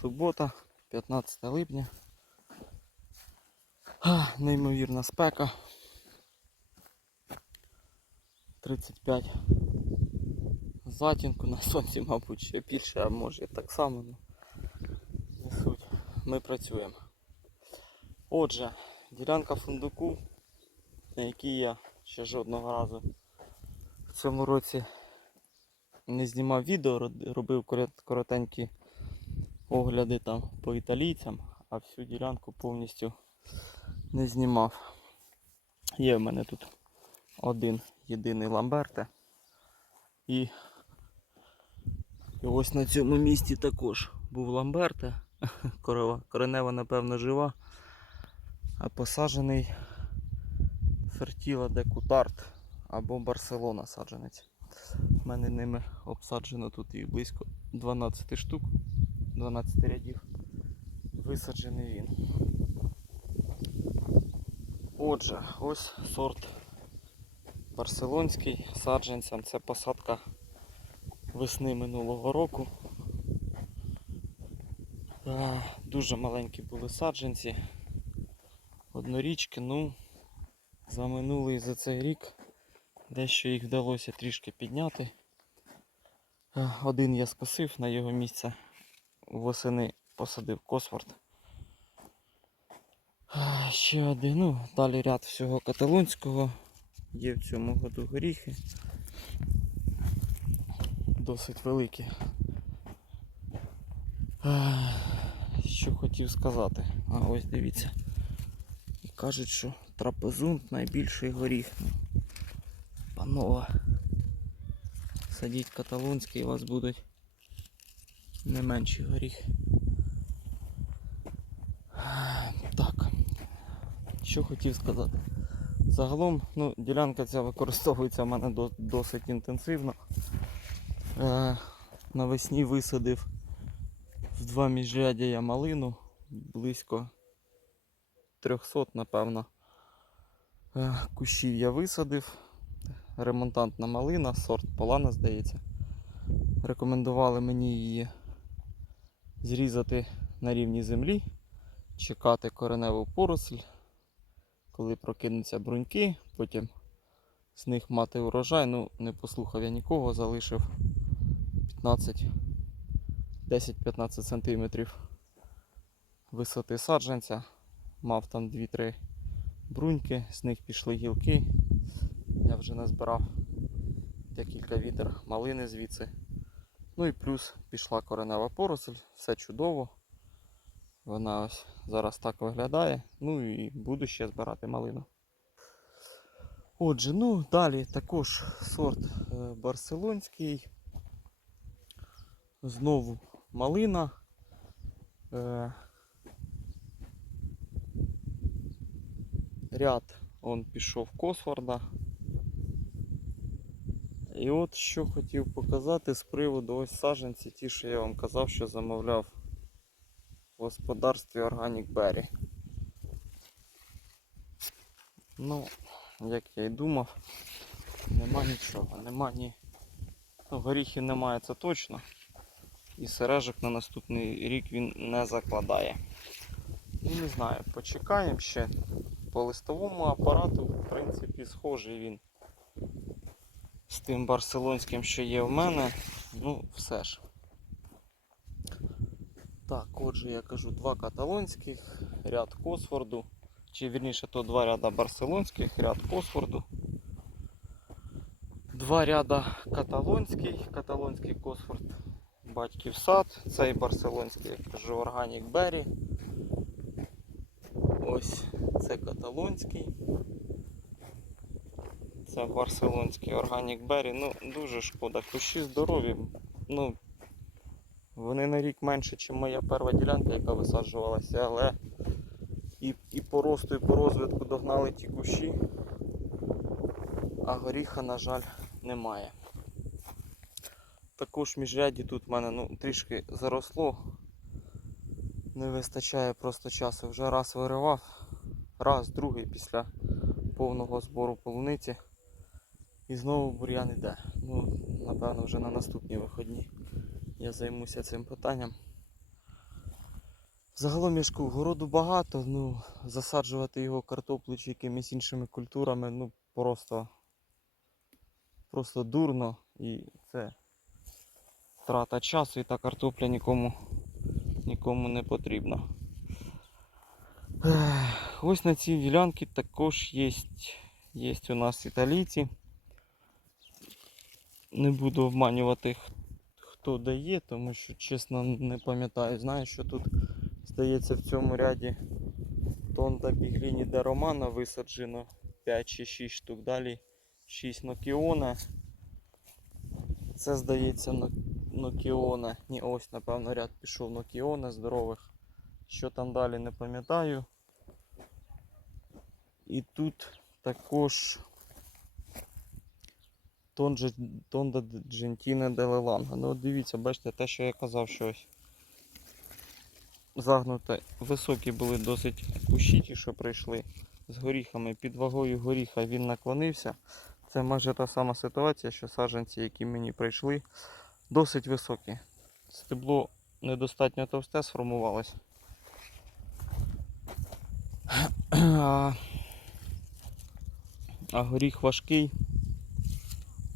Субота, 15 липня. А, неймовірна спека. 35 затінку на сонці, мабуть, ще більше, а може так само. Ну, не суть. Ми працюємо. Отже, ділянка фундуку, на якій я ще жодного разу в цьому році не знімав відео, робив коротенькі огляди там по італійцям, а всю ділянку повністю не знімав. Є в мене тут один єдиний ламберте. І, і ось на цьому місці також був ламберте. Корова, коренева, напевно, жива, а посаджений фертіла де кутарт або Барселона саджанець. У мене ними обсаджено тут їх близько 12 штук, 12 рядів. Висаджений він. Отже, ось сорт барселонський саджанцям. Це посадка весни минулого року. Е, Дуже маленькі були саджанці. Однорічки, ну, за минулий за цей рік Дещо їх вдалося трішки підняти. Е, Один я скосив, на його місце восени посадив Косворд. Е, Ще один, ну, далі ряд всього каталонського. Є в цьому году горіхи. Досить великі. Що хотів сказати? А ось дивіться. Кажуть, що трапезунт найбільший горіх. Панове. Садіть каталонський, у вас будуть не менші горіхи. Так. Що хотів сказати. Загалом, ну, ділянка ця використовується в мене досить інтенсивно. Е, навесні висадив в два міжрядя я малину, близько 300, напевно. Е, кущів я висадив ремонтантна малина, сорт Полана, здається. Рекомендували мені її зрізати на рівні землі, чекати кореневу поросль, коли прокинуться бруньки, потім з них мати урожай. Ну, не послухав я нікого, залишив 15 10-15 см висоти саджанця. Мав там 2-3 бруньки, з них пішли гілки. Я вже назбирав декілька відер малини звідси. Ну і плюс пішла коренева поросль, все чудово. Вона ось зараз так виглядає. Ну і буду ще збирати малину. Отже, ну далі також сорт е, барселонський. Знову малина. Е, ряд он пішов Косфорда. І от що хотів показати з приводу ось саджанці, ті, що я вам казав, що замовляв в господарстві Organic Berry. Ну, як я й думав, нема нічого, нема ні. Ну, горіхів немає, це точно. І сережок на наступний рік він не закладає. Ну, не знаю, почекаємо ще. По листовому апарату, в принципі, схожий він з тим барселонським, що є в мене. Ну, все ж. Так, отже, я кажу два каталонських, ряд Косфорду. Чи вірніше, то два ряда барселонських, ряд Косфорду. Два ряда каталонський, каталонський Косфорд, батьків сад, цей барселонський, я кажу, Органік Беррі. Ось це каталонський. Це барселонський Organic Berry. Ну, дуже шкода. Кущі здорові. Ну, вони на рік менше, ніж моя перша ділянка, яка висаджувалася, але і, і по росту, і по розвитку догнали ті кущі, а горіха, на жаль, немає. Також міжряді тут в мене ну, трішки заросло. Не вистачає просто часу. Вже раз виривав, раз, другий після повного збору полуниці. І знову бур'ян іде. Ну, напевно, вже на наступні виходні я займуся цим питанням. Загалом я ж городу багато, ну засаджувати його картоплю чи якимись іншими культурами, ну просто, просто дурно і це втрата часу і та картопля нікому, нікому не потрібна. Ось на цій ділянці також є, є у нас італійці. Не буду обманювати, хто дає, тому що чесно не пам'ятаю. Знаю, що тут здається в цьому ряді Тонда Бігліні де Романа висаджено 5 чи 6 штук. Далі 6 Нокіона. Це здається Нок- Нокіона. Ні, ось напевно ряд пішов Нокіона здорових. Що там далі не пам'ятаю. І тут також Тонда Джентіне де Леланга. Ну от дивіться, бачите, те, що я казав, що ось загнуте. Високі були досить кущі, ті, що прийшли з горіхами. Під вагою горіха він наклонився. Це майже та сама ситуація, що саджанці, які мені прийшли, досить високі. Стебло недостатньо товсте сформувалось. А горіх важкий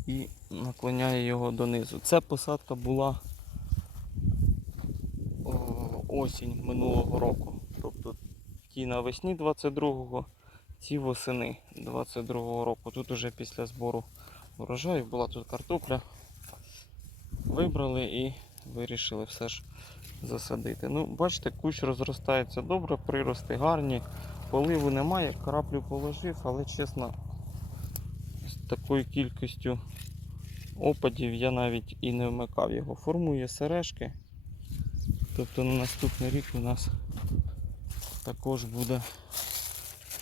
і наклоняє його донизу. Це посадка була осінь минулого року. Тобто ті навесні 22-го, ці восени 22-го року. Тут уже після збору урожаю була тут картопля. Вибрали і вирішили все ж засадити. Ну, бачите, кущ розростається добре, прирости гарні, поливу немає, краплю положив, але чесно, такою кількістю опадів я навіть і не вмикав його. Формує сережки. Тобто на наступний рік у нас також буде,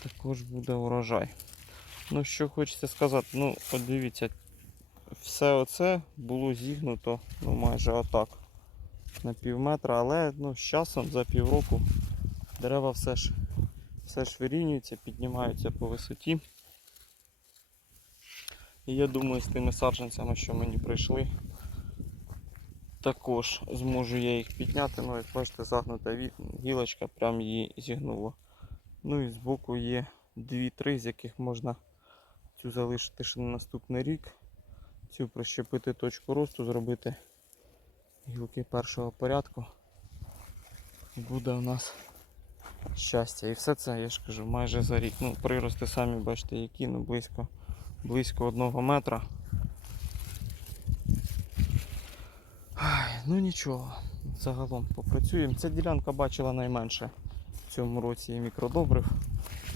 також буде урожай. Ну що хочеться сказати, ну от дивіться, все оце було зігнуто ну, майже отак на пів метра, але ну, з часом за півроку дерева все ж, все ж вирівнюються, піднімаються по висоті. І я думаю, з тими саджанцями, що мені прийшли, також зможу я їх підняти. Ну, як бачите, загнута гілочка, прям її зігнуло. Ну і збоку є 2-3, з яких можна цю залишити ще на наступний рік. Цю прищепити точку росту, зробити гілки першого порядку. І буде у нас щастя. І все це, я ж кажу, майже за рік. Ну, прирости самі бачите, які, ну близько, близько одного метра. Ну нічого, загалом попрацюємо. Ця ділянка бачила найменше в цьому році і мікродобрив,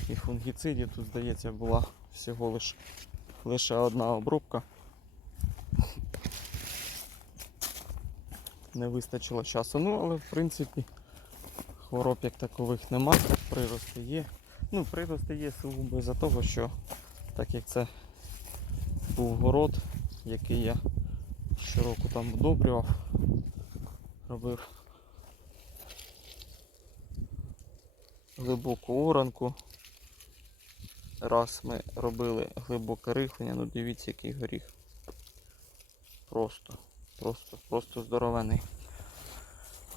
і фунгіцидів. Тут, здається, була всього лиш, лише одна обробка. Не вистачило часу. Ну, але в принципі хвороб як такових нема, прирости є. Ну, прирости є сугубо за того, що так як це був город, який я щороку там вдобрював, робив глибоку оранку. Раз ми робили глибоке рихлення, ну дивіться який горіх. Просто, просто, просто здоровений.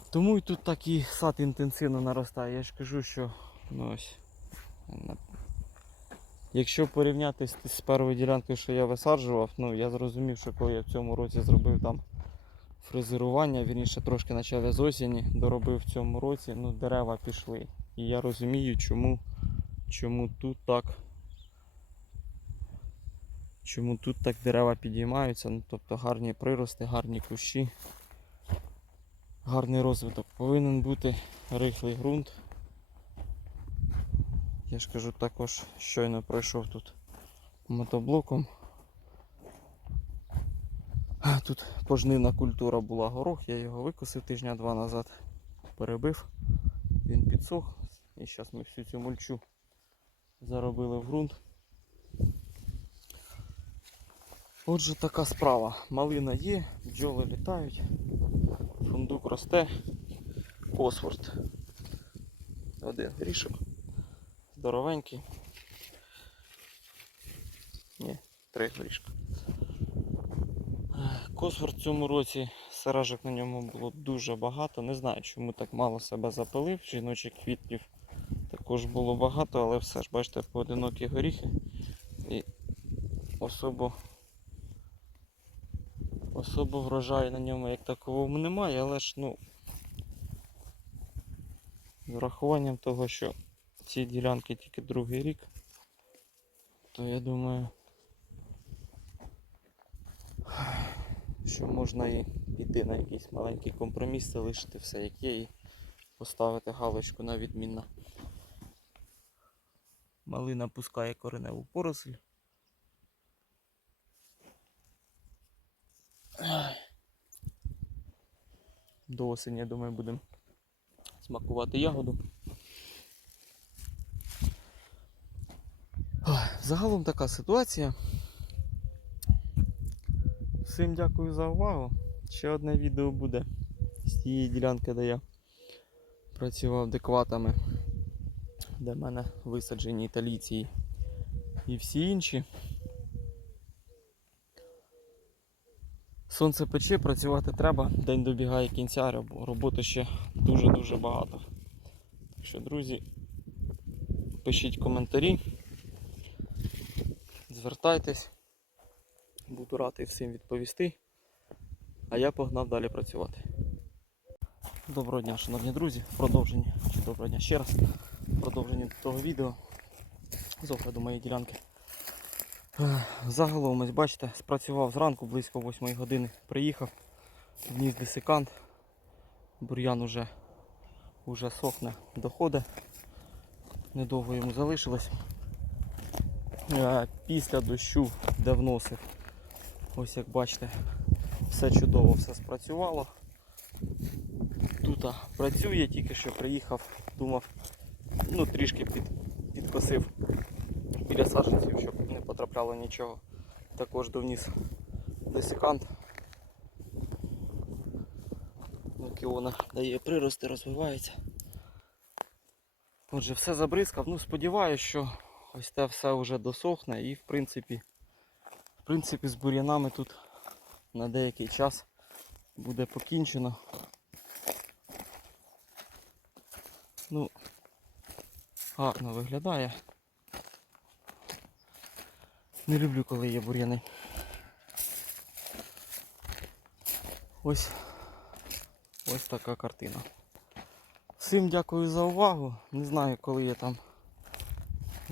Тому і тут такий сад інтенсивно наростає. Я ж кажу, що ну ось. Якщо порівняти з, першою ділянкою, що я висаджував, ну я зрозумів, що коли я в цьому році зробив там фрезерування, вірніше трошки почав з осені, доробив в цьому році, ну дерева пішли. І я розумію, чому, чому тут так. Чому тут так дерева підіймаються, ну тобто гарні прирости, гарні кущі, гарний розвиток. Повинен бути рихлий ґрунт. Я ж кажу, також щойно пройшов тут мотоблоком. Тут пожнивна культура була горох, я його викосив тижня два назад, перебив, він підсох і зараз ми всю цю мульчу заробили в ґрунт. Отже, така справа. Малина є, бджоли літають, фундук росте, Косфорд. Один грішок. Здоровенький. Ні, три горішка. Косфорд в цьому році Сережок на ньому було дуже багато. Не знаю, чому так мало себе запилив. Жіночих квітів також було багато, але все ж бачите, поодинокі горіхи. І особо, особо врожаю на ньому як таковому немає, але ж ну. З урахуванням того, що ці ділянки тільки другий рік, то я думаю, що можна і піти на якийсь маленький компроміс, залишити все як є і поставити галочку на відмінно. Малина пускає кореневу поросль. До осені, я думаю, будемо смакувати ягоду. Загалом така ситуація. Всім дякую за увагу. Ще одне відео буде з тієї ділянки, де я працював декватами, де в мене висаджені італійці і всі інші. Сонце пече, працювати треба, день добігає кінця, роб- роботи ще дуже-дуже багато. Так що, друзі, пишіть коментарі, звертайтесь, буду радий всім відповісти. А я погнав далі працювати. Доброго дня, шановні друзі, в продовженні, чи доброго дня ще раз, в продовженні того відео з огляду моєї ділянки. Загалом, ось бачите, спрацював зранку близько 8 години. Приїхав, вніс десикант. Бур'ян уже, уже сохне, доходить. Недовго йому залишилось. Після дощу, де вносив, ось як бачите, все чудово, все спрацювало. Тут працює, тільки що приїхав, думав, ну трішки під, підкосив біля саджанців, щоб не потрапляло нічого. Також довніс десикант. Поки вона дає прирости, розвивається. Отже, все забризкав. Ну, сподіваюся, що ось те все вже досохне і в принципі, в принципі з бур'янами тут на деякий час буде покінчено. Ну, гарно виглядає. Не люблю, коли є бур'яни. Ось ось така картина. Всім дякую за увагу. Не знаю, коли я там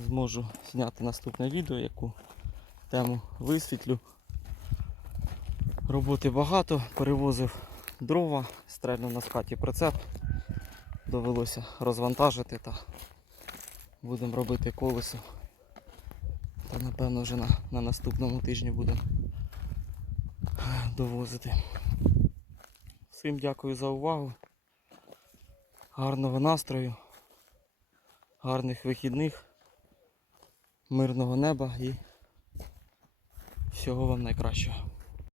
зможу зняти наступне відео, яку тему висвітлю. Роботи багато, перевозив дрова, стрельнув на скаті прицеп. Довелося розвантажити та будемо робити колесо. Та напевно вже на, на наступному тижні будемо довозити. Всім дякую за увагу. Гарного настрою, гарних вихідних, мирного неба і всього вам найкращого.